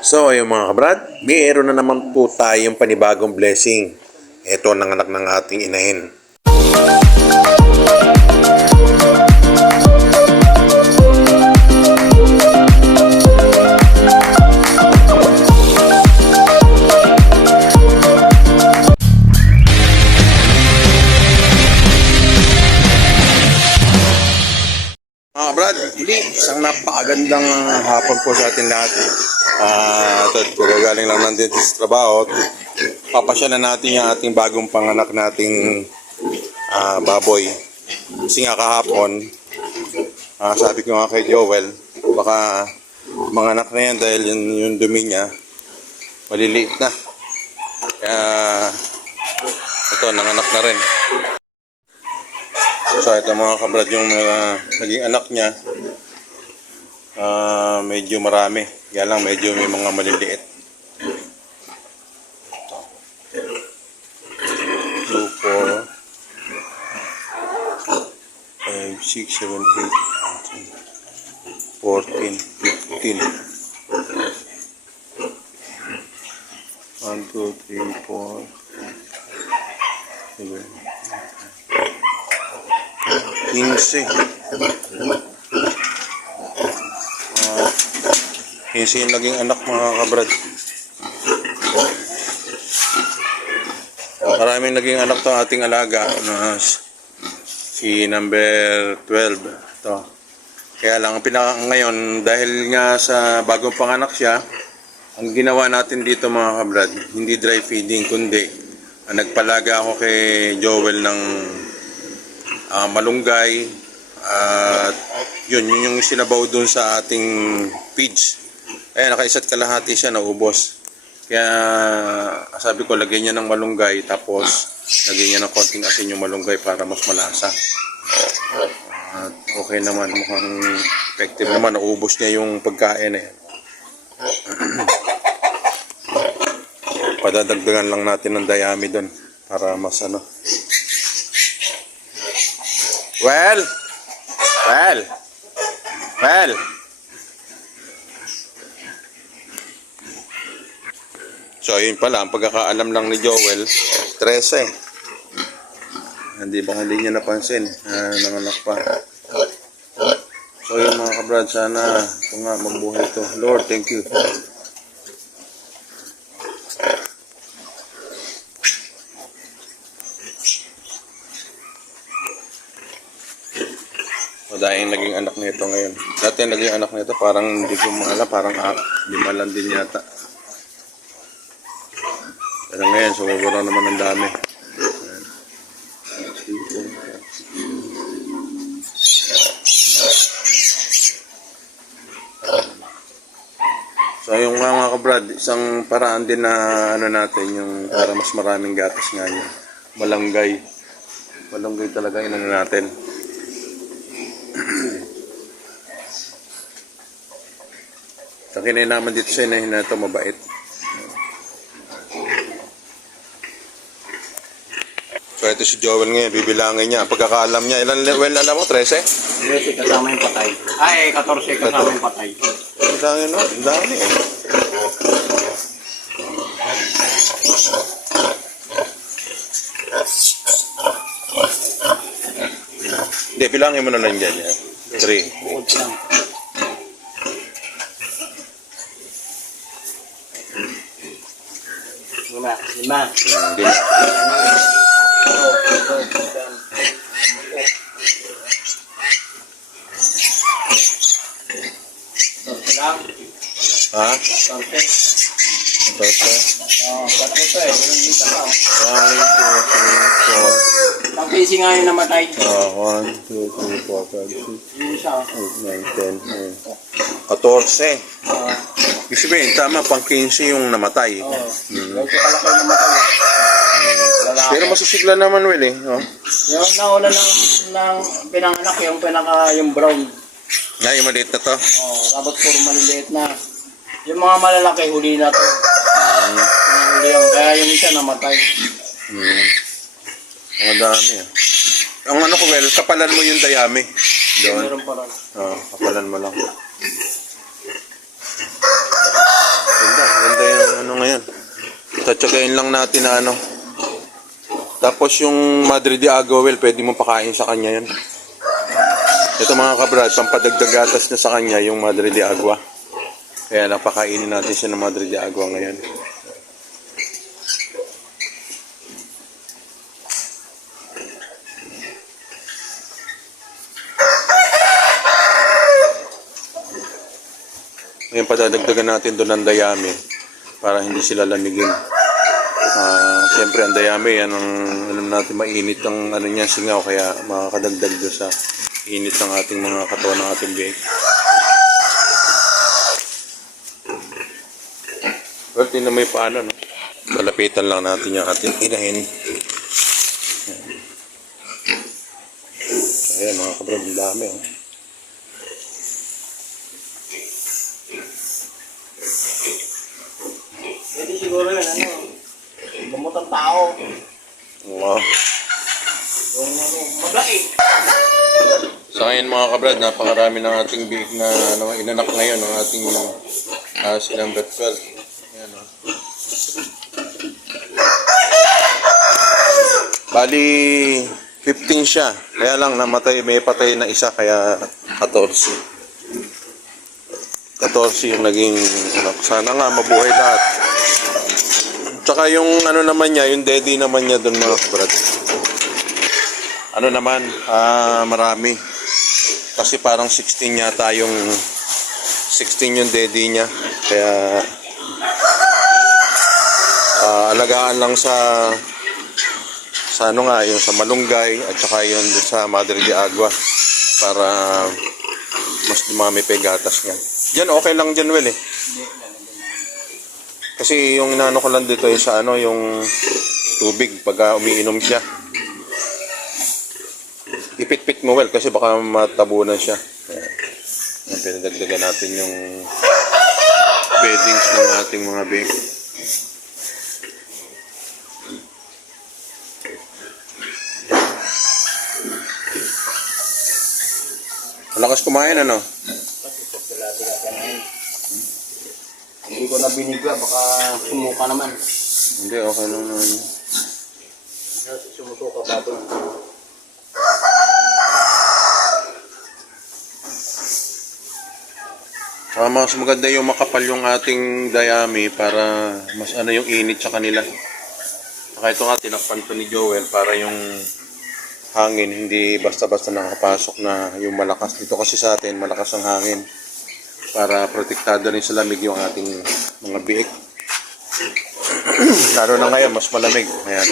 So ayun mga kabrad, mayroon na naman po tayong panibagong blessing. Ito ang anak ng ating inahin. Mga brad, muli, isang napakagandang hapon po sa atin lahat. Ito, galing lang natin sa trabaho. Papasyalan natin yung ating bagong panganak nating baboy. Kasi nga kahapon, sabi ko nga kay Joel, baka manganak na yan dahil yung dumi niya, maliliit na. Kaya, ito, nanganak na rin. So ito mga kabrad, yung naging anak niya, medyo marami. Kaya lang medyo may mga maliliit. 2, 4, 5, 6, 7, 8, 14, 15. 1, 2, 3, 4, 7, 15. 15 yung naging anak mga kabrad. Maraming naging anak to ating alaga na si number 12 to. Kaya lang ngayon dahil nga sa bagong panganak siya, ang ginawa natin dito mga kabrad, hindi dry feeding kundi nagpalaga ako kay Joel ng malunggay at yun yung sinabaw dun sa ating feeds. Nakaisat kalahati siya, naubos. Kaya sabi ko lagyan niya ng malunggay, tapos lagyan niya ng konting asin yung malunggay para mas malasa. At okay naman, mukhang effective naman, naubos niya yung pagkain Padadagdagan lang natin ng dayami doon para mas Well. So, yun pala, ang pagkakaalam lang ni Joel, 13. Hindi niya napansin, nanganak pa. So, yun mga kabrad, sana ito nga, magbuhay ito. Lord, thank you. O, dahil naging anak nito ngayon. Dati naging anak nito, parang hindi ko maalam, parang 5 lang din yata. Pero ngayon, sumubura naman ang dami. So yung mga kabrad, isang paraan din na natin, yung para mas maraming gatas nga yun. Malunggay. Malunggay talaga natin. Sa naman dito sa inahin na ito, mabait. So ito si Joel ngayon, bibilangin niya. Pagkakaalam niya, ilan alam mo? 13? 13 kasama yung patay. Ay, 14 kasama yung patay. Ang dami ang dami Hindi, bilangin mo na lang dyan. 3. Buod lang. Lima. Hindi. Ha? 14. Oo, 14 eh. Yung isa pa. 1, 2, 3, 4. Ang PC nga yung namatay. 1, 2, 3, 4, 5, 6, Yung isa. 8, 9, 10, 14. Ibig sabihin, tama, pang 15 yung namatay. Oo. Yung kalaki yung namatay. Pero masusigla naman, Will Yung nauna ng pinanganak, yung brown. Yung maliit na to. Dapat puro maliliit na. Yung mga malalaki, huli na to. Huli yan. Kaya yung isa namatay. Ang dami Ang ko, Will, kapalan mo yung dayami. Doon. Meron pa rin. Kapalan mo lang. Tsatsagain lang natin na ano. Tapos yung Madre de Agua, well, pwede mo pakain sa kanya yan. Ito mga kabrad, pampadagdag gatas na sa kanya yung Madre de Agua. Kaya napakainin natin siya ng Madre de Agua ngayon. Ngayon padadagdagan natin doon ng dayami para hindi sila lamigin. Siyempre ang dayami yan ang alam natin mainit ang ano niya singaw kaya makakadagdag doon sa init ng ating mga katawan ng ating bake. Well, na may paano, no? Lalapitan lang natin yung ating inahin. Ayan mga kabrad, ang dami. Oh. Pwede siguro yun, ano, gamot ang tao. Wow. Yung ano, magaing. So ngayon mga kabrad, napakarami ng ating bake na ano, inanak ngayon ng ating silang breakfast. Ayan, oh. Bali, 15 siya. Kaya lang namatay, may patay na isa kaya 14. 14 yung naging ano, sana nga mabuhay lahat. Tsaka yung ano naman niya, yung daddy naman niya doon mga kabrad. Ano naman, marami. Kasi parang 16 yata yung 16 yung daddy niya. Kaya alagaan lang sa ano nga, yung sa malunggay at saka yun sa Madre de Agua para mas dumami pa yung gatas niya. Diyan okay lang dyan, well eh. Kasi yung inaano ko lang dito ay sa ano, yung tubig pagka umiinom siya. Ipit-pit mo, well, kasi baka matabunan siya. Ayan, pinadagdagan natin yung beddings ng ating mga bake. Malakas kumain, ano? Kasi pagkalati ka na yun. Hindi ko na binigla, baka sumuka naman. Hindi, okay lang naman. Sumusuka pa ito. Mas maganda yung makapal yung ating dayami para mas ano yung init sa kanila. Saka ito nga, tinakpan to ni Joel para yung hangin hindi basta-basta nakapasok na yung malakas. Dito kasi sa atin, malakas ang hangin para protektado rin sa lamig yung ating mga biik. Lalo na ngayon, mas malamig. Ayan.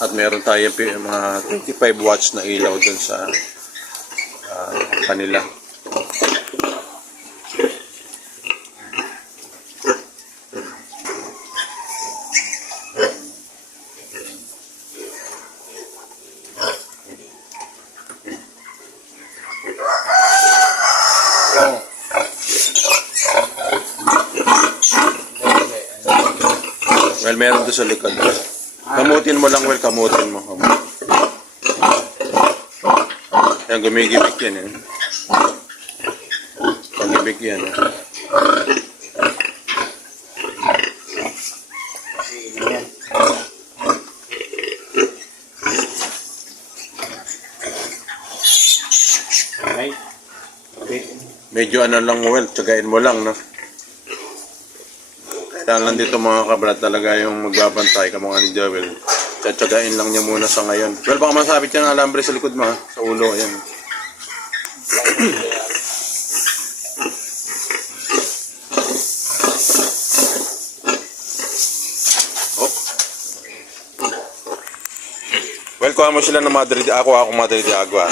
At meron tayo mga 25 watts na ilaw dun sa kanila. Well, meron doon sa likod. Kamutin mo lang, well, kamutin mo. Yan, gumigibig yan, eh. Pagibig yan, eh. Medyo ano lang, well, tsagain mo lang, no? Kailangan lang dito mga kabrad talaga yung magbabantay ka mga ni Joel. Tsagain lang niya muna sa ngayon. Well, baka masabit yan ang alambre sa likod mo, ha? Sa ulo, ayan. Oh. Well, kuha mo sila ng Madre de Agua, ako Madre de Agua.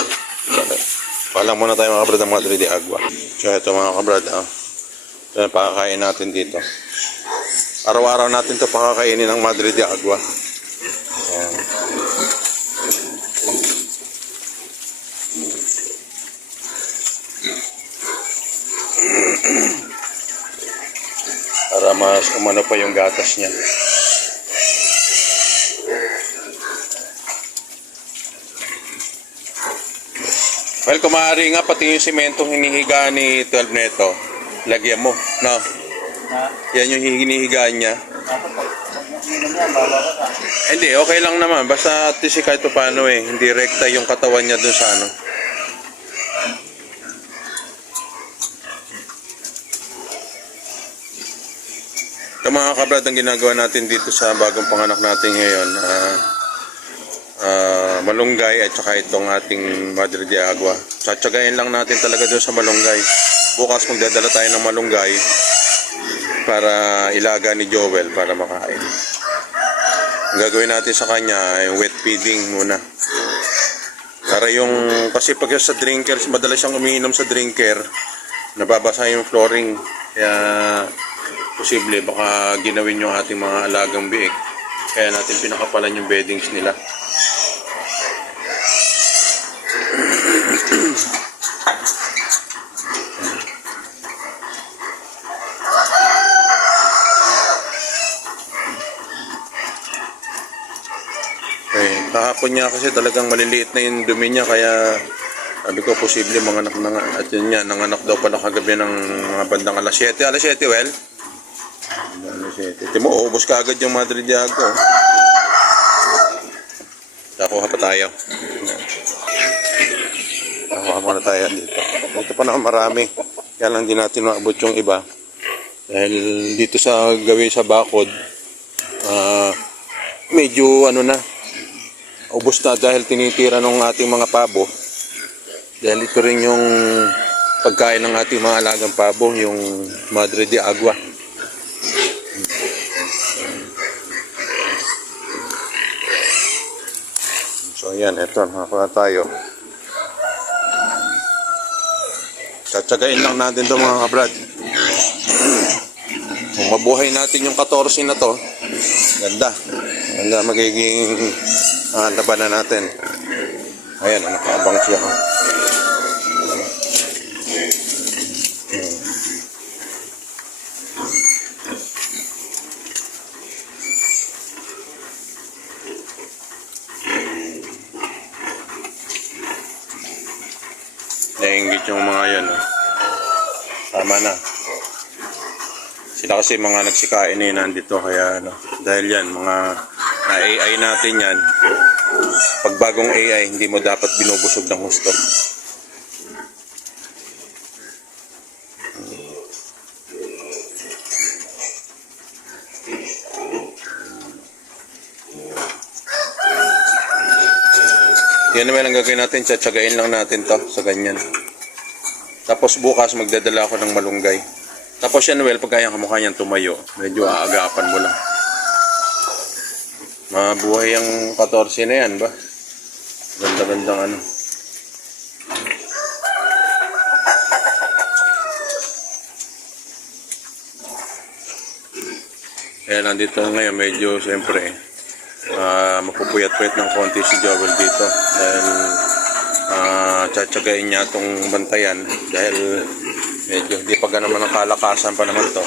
Paalam muna tayo mga kabrad ng Madre de Agua. So ito mga kabrad, ito na pakakain natin dito. Araw-araw natin ito pakakainin ng Madre de Agua. Ayan. Para mas umano pa yung gatas niya. Well, kung maaari nga, pati yung simentong hinihiga ni 12 neto, lagyan mo, no? Na, Yan yung hinihigaan niya. nasa Yan, bababa ka. Hindi, okay lang naman. Basta at least kahit pa paano eh. Hindi rekta yung katawan niya dun sa ano. Ito mga kabrad, ang ginagawa natin dito sa bagong panganak natin ngayon. Malunggay at saka itong ating Madre de Agua. Tsatsagayin lang natin talaga dun sa malunggay. Bukas magdadala tayo ng malunggay para ilaga ni Joel para makain. Ang gagawin natin sa kanya ay wet feeding muna. Para yung, kasi pag sa drinker, madalas siyang umiinom sa drinker, nababasa yung flooring. Kaya, posible, baka ginawin yung ating mga alagang biik. Kaya natin pinakapalan yung beddings nila. Kahapon niya kasi talagang maliliit na yung dumi niya kaya sabi ko posible mga anak na nga. At yun niya, nanganak daw pala kagabi ng mga bandang alas 7. Alas 7, well? Alas 7. Timo, uubos ka agad yung Madre de Agua. Nakuha pa tayo. Nakuha muna tayo dito. Dito pa naman marami. Kaya lang di natin maabot yung iba. Dahil dito sa gawin sa bakod, medyo ano na, ubos na dahil tinitira ng ating mga pabo. Dahil ito rin yung pagkain ng ating mga alagang pabo, yung Madre de Agua. So yan, eto, nakakuha tayo. Tsatsagain lang natin ito mga kabrad. Kung mabuhay natin yung 14 na to, ganda. Ganda magiging labanan natin. Ayan, nakaabang siya. Nainggit yung mga yan. Tama na. Sila kasi mga nagsikain eh nandito kaya ano. Dahil yan, mga AI natin yan. Pag bagong AI, hindi mo dapat binubusog ng husto. Yan naman ang gagawin natin, tsatsagain lang natin to sa ganyan. Tapos bukas magdadala ako ng malunggay. Tapos yan, well, pag kayang kamukha niyan tumayo, medyo aagapan mo lang. Mabuhay ang 14 na yan ba? Ganda-gandang ano. Kaya nandito ngayon medyo siyempre mapupuyat-puyat ng konti si Joel dito. Dahil tsatsagain niya itong bantayan. Dahil medyo di pa naman ang kalakasan pa naman to.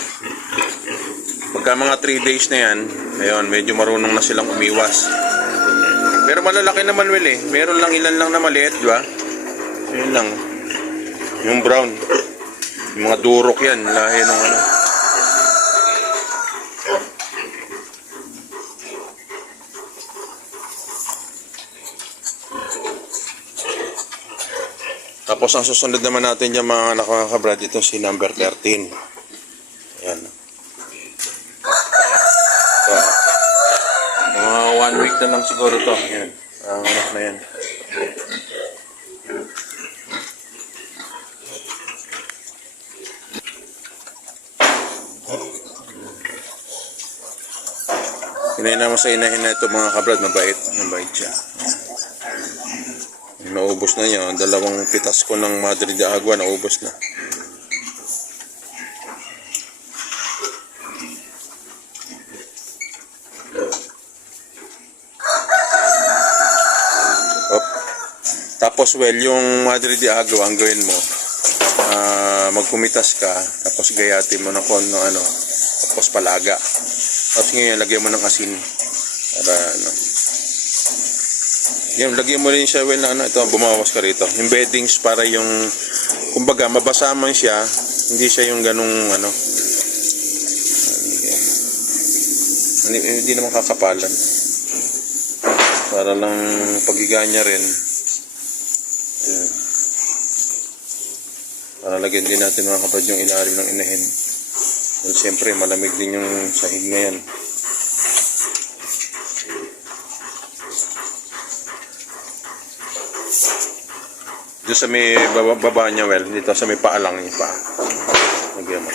Pagka mga 3 days na yan, ayun, medyo marunong na silang umiwas. Pero malalaki naman, Will eh. Meron lang ilan lang na maliit, di ba? Ayun lang. Yung brown. Yung mga durok yan, lahi ng ano. Tapos ang susunod naman natin yung mga nakakabrad, itong si number 13. Ayan. So, mga 1 week na lang siguro to. Ayan. Ang anak na yan. Hinahina mo sa inahin na ito mga kabrad, mabait. Mabait siya. Naubos na niya. Ang dalawang pitas ko ng Madre de Agua, naubos na. Op. Tapos, well, yung Madre de Agua, ang gawin mo, magkumitas ka, tapos gayatin mo na kung ano, tapos palaga. Tapos ngayon, lagyan mo ng asin. Para, ano, yan, lagyan mo rin siya, well, na ano, ito, bumawas ka rito. Yung beddings para yung, kumbaga, mabasa man siya, hindi siya yung ganung, ano. Hindi naman kakapalan. Para lang pagiga niya rin. Ayan. Para lagyan din natin mga kabrad yung ilalim ng inahin. Well, siyempre malamig din yung sahig ngayon. Dito sa may baba niya, well, dito sa may paalang niya pa. Lagyan mo.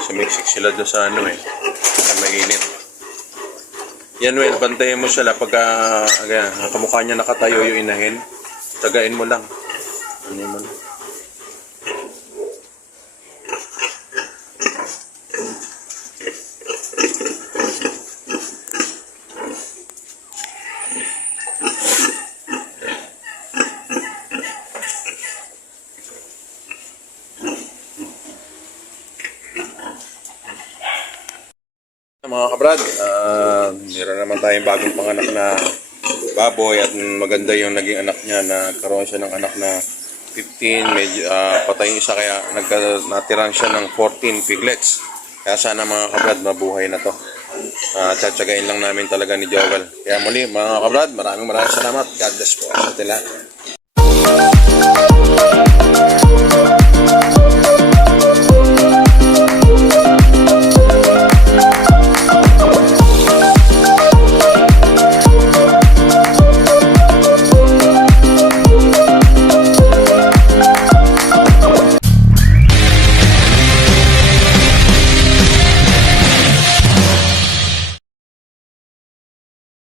Sumiksik sila doon sa ano sa mainit. Yan, well, bantayan mo sila pagka kamukha niya nakatayo yung inahin. Tagain mo lang. Ano mo lang. Mga kabrad, meron naman tayong bagong panganak na baboy at maganda yung naging anak niya. Nagkaroon siya ng anak na 15, medyo patay yung isa kaya natiran siya ng 14 piglets. Kaya sana mga kabrad mabuhay na to. Tsatsagain lang namin talaga ni Joel. Kaya muli mga kabrad, maraming salamat. God bless po sa atin lahat.